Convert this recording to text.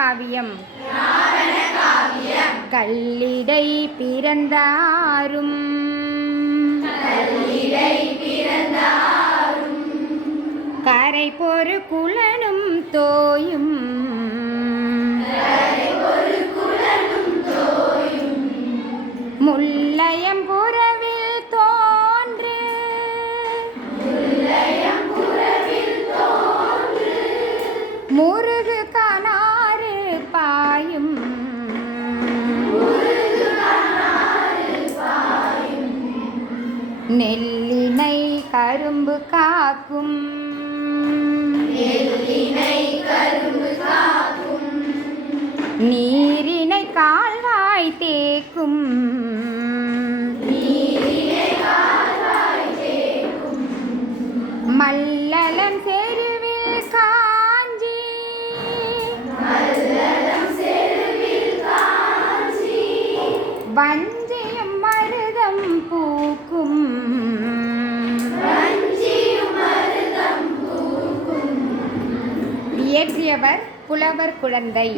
காவியம் கல்லிடை பிறந்தாரும் கரை பொறு குலனும் தோயும் முல்லையம் புறவில் தோன்று முருகு கனாறு பாயும் நெல்லினை கரும்பு காக்கும் நீரினை கால்வாய் தேக்கும் மல்லலம் செருவில் காஞ்சி வஞ்சியும் மருதம் பூக்கும் இயற்றியவர் புலவர் குழந்தை.